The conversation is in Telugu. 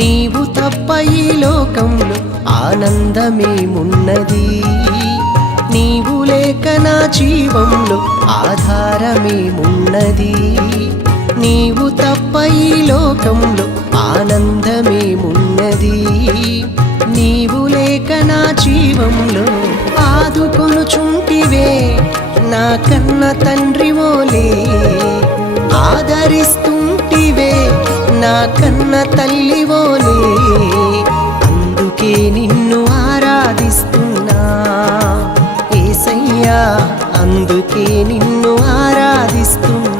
నీవు తప్ప ఈ లోకంలో ఆనందమేమున్నది? నీవు లేక నా జీవంలో ఆధారమేమున్నది? నీవు తప్ప ఈ లోకంలో ఆనందమేమున్నది? నీవు లేక నా జీవంలో ఆదుకొనుచుంటివే నా కన్న తండ్రి వోలే, ఆదరిస్తుంటివే నా కన్న తల్లి వోలే. అందుకే నిన్ను ఆరాధిస్తున్నా యేసయ్యా, అందుకే నిన్ను ఆరాధిస్తున్నా.